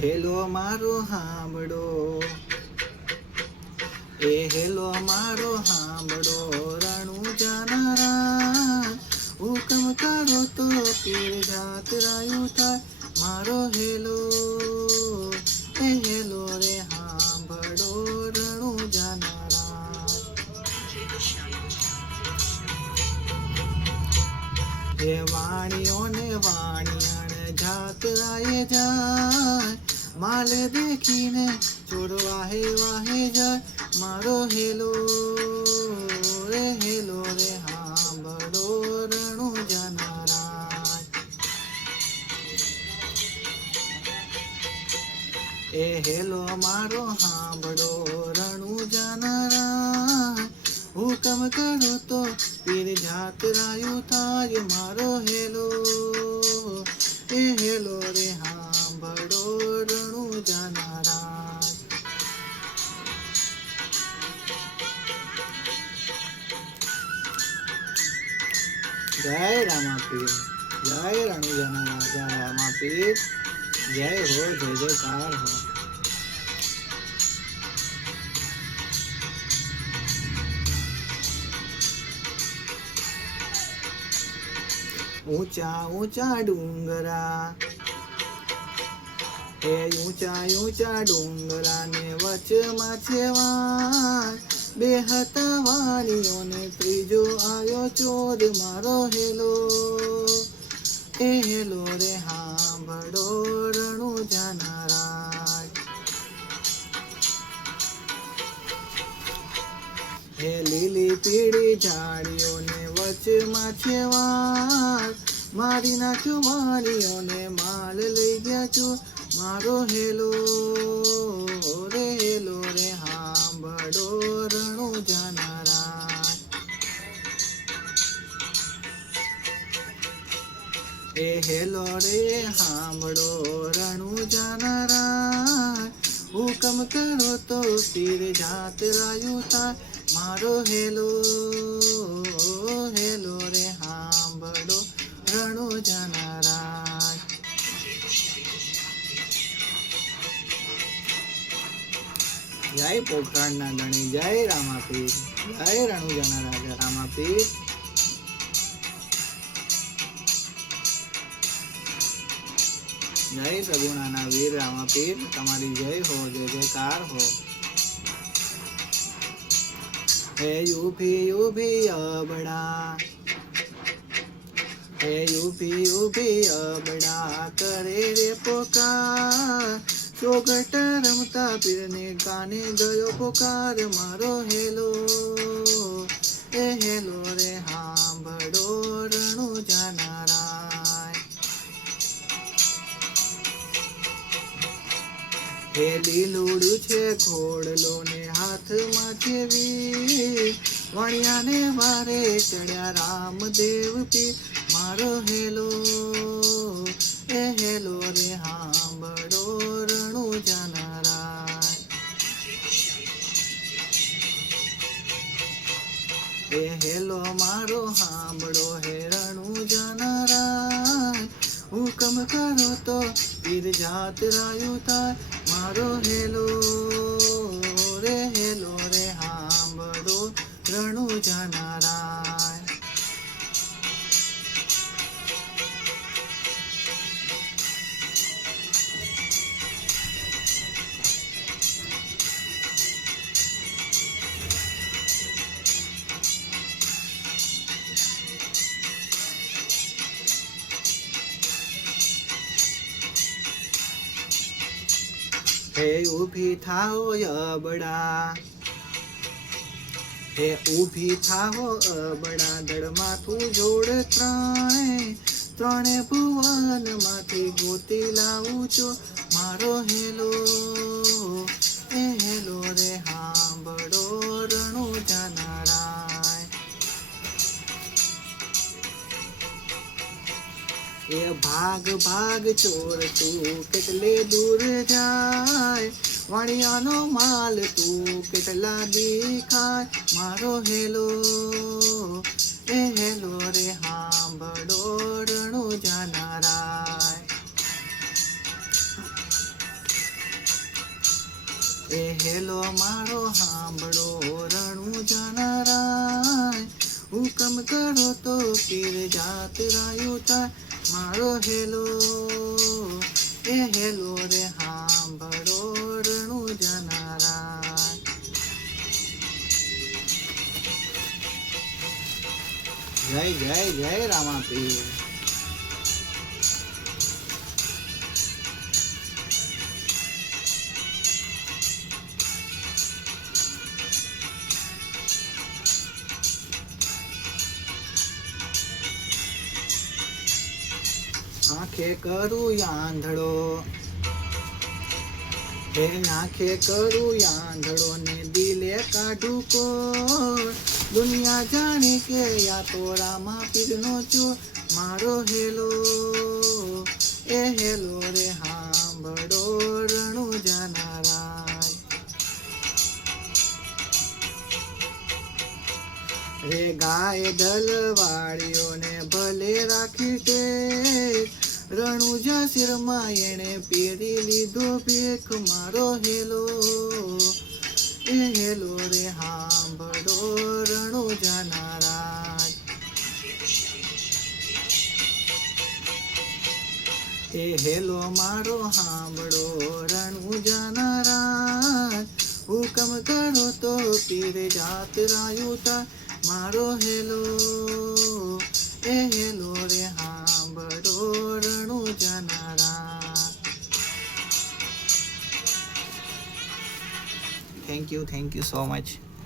Hello મારો હાંભળો, એ hello મારો હાંભળો, રણુજાના રાજ હુકમ કરો તો પીર જાત રાયું થાય. મારો હેલો, એ હેલો રે હાંભળો, રણુજાના રાજ. હે વાણીઓ ને વાણિયાણ જાત રાયે જાય, માલ દેખીને ચોર વાહે વાહે જાય. મારો હેલો, રે હેલો રે હાંભળો, રણુજાના રાજ. એ હેલો મારો હાંભળો, રણુજાના રાજ હુકમ કરો તો પીર જાત રાયું થાય. મારો હેલો, એ હેલો રે હાંભળો, રણુજાના રાજ. જય રામાપીર, જય રણુજાના રાજા રામાપીર, જય હો, જય જયકાર હો. ઊંચા ઊંચા ડુંગરા, એ ઊંચા ઊંચા ડુંગરા ને વચમાં છે વાન, બે હતા વાણીઓને ત્રીજો આવ્યો ચોર. મારો હેલો, એ હેલો રે હાંભળો, રણુજાના રાજ. હે લીલી પીળી ઝાડીઓને વચમાં છે વાન, મારી નાખ્યો વાણીઓને માલ લઈ ગયા છો. મારો હેલો, રે હેલો રે હાંભળો, રણુજાના રાજ. એ હેલો રે હાંભળો, રણુજાના રાજ હુકમ કરો તો પીર જાત રાયું થાય. મારો હેલો, હેલો રે હાંભળો, રણુજાના રાજ. જય પોખરાણના ધણી, જય રામાપીર, જય રણુજાના રાજા રામાપીર. જય સગુણાના વીર રામાપીર, તમારી જય હો, જય જયકાર હો. હે યુભી યુભી અબડા, હે યુભી યુભી અબડા કરે રે પોકાર, ચોગટ રમતા પીરને કાને ગયો પોકાર. મારો હેલો, એ હેલો રે હાંભળો, રણુજાના રાજ. હે લીલુડું છે ઘોડલો ને હાથમાં છે વીર, વાણિયાને વારે ચડ્યા રામદેવ પીર. મારો હેલો, એ હેલો રે હાંભળો, રણુજાના રાજ. એ હેલો મારો હાંભળો, હે રણુજાના રાજ હુકમ કરો તો પીર જાત રાયું થાય. મારો હેલો, રે હેલો રે હાંભળો, રણુજાના રાજ. હે ઊભી થાઓ અબડા, હે ઊભી થાઓ અબડા, દળ માથું જોડ ત્રણે ભુવન માંથી ગોતી લાવું છો. મારો હેલો, એ હેલો રે હાંભળો, રણુજાના રાજ. એ ભાગ ભાગ ચોર તું કેટલે દૂર જાય, વાણિયાનો માલ તું કેટલા દેખાય. મારો હેલો, એ હેલો હુકમ કરો તો પીર જાત રાયું થાય મારો હેલો એ હેલો રે હાંભળો રણું જનારા જય જય જય રામાપીર આંખે કરું યાંધળો હે નાખે કરું યાંધળો ને દિલે કાઢું કોળ દુનિયા જાણે કે યા તો રામાપીરનો છો મારો હેલો એ હેલો રે હાંભળો રણું જનારા રે ગાય દલવાળીઓને ભલે રાખી ટેક રણુજા શિરમાં એણે પહેરી લીધો ભેખ મારો હેલો એ હેલો રે હાંભળો રણું જનારા એ હેલો મારો હાંભળો રણું જનારા હુકમ કરો તો પીર જાત રાયું તા મારો હેલો એ હેલો રે હાંભળો રણું જનારા થેન્ક યુ સો મચ